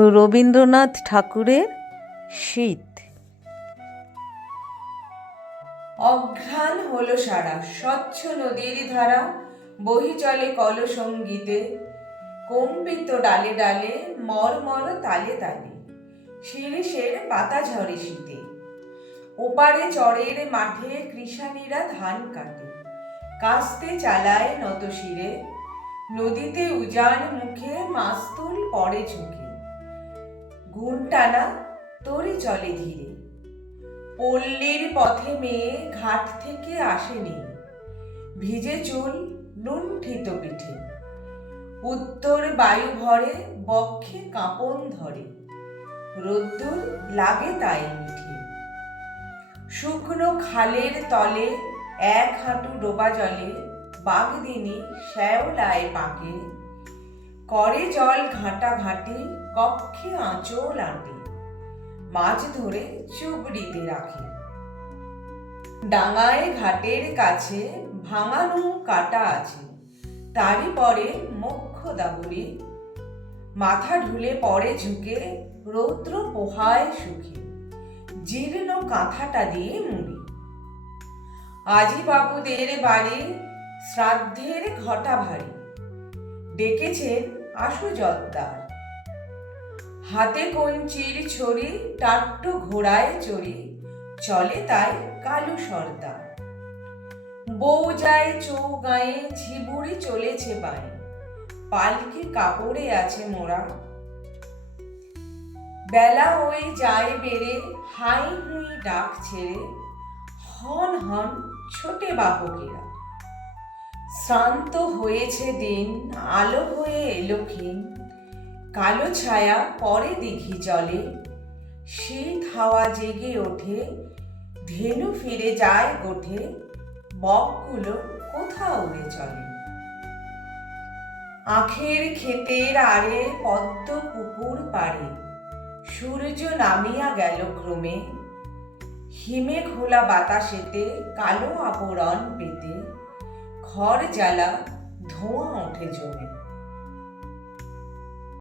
রবীন্দ্রনাথ ঠাকুরের শীত। অঘ্রাণ হলো সারা, স্বচ্ছ নদীর ধারা, বহি চলে কল সঙ্গীতে, কম্পিত ডালে ডালে মরমর তালে তালে, শিরিষের পাতা ঝরে শীতে। ওপারে চরের মাঠে কৃষানীরা ধান কাটে, কাস্তে চালায় নত শিরে, নদীতে উজান মুখে মাস্তুল পড়ে ঝুঁকে। গুণ টানা তরি চলে ধীরে। পল্লীর পথে মেয়ে ঘাট থেকে আসেনি। ভিজে চুল লুণ্ঠিত পিঠে। উত্তর বায়ু ভরে বক্ষে কাঁপন ধরে। রোদ্দুর লাগে তাই মিঠে। শুকনো খালের তলে এক হাঁটু ডোবা জলে বাগদিনী শ্যাওলায় পাকে। করে জল ঘাঁটা ঘাঁটি কক্ষে আঁচল আঁটে মাছ ধরে চুবড়িতে রাখে। ডাঙায় ঘাটের কাছে ভাঙানো কাটা আছে। তারই পরে মুখ্য দাবুরি মাথা ঢুলে পড়ে ঝুঁকে রৌদ্র পোহায় সুখে। জীর্ণ কাঁথাটা দিয়ে মুড়ি। আজি বাবুদের বাড়ি শ্রাদ্ধের ঘটা ভারী। ডেকেছেন আশু জদ্দার হাতে কঞ্চির ছড়ি, টাট্টু ঘোড়ায় চড়ি, চলে তাই কালু সর্দার বউ যায় চৌগায়ে, ঝিবুড়ি চলেছে বাই পালকি কাপড়ে আছে মোরা বেলা ওই যায় বেড়ে, হাই হুই ডাক ছেড়ে, হন হন ছোটে বাহকেরা। শ্রান্ত হয়েছে দিন, আলো হয়ে এলো ক্ষীণ কালো ছায়া পরে দেখি জলে। শীত হাওয়া জেগে ওঠে, ধেনু ফিরে যায় গোঠে, বকগুলো কোথাও উড়ে চলে। আখের ক্ষেতের আড়ে পদ্ম পুকুর পাড়ে, সূর্য নামিয়া গেল ক্রমে। হিমে খোলা বাতাসেতে কালো আবরণ পেতে ঘর জ্বালা ধোঁয়া ওঠে জমে।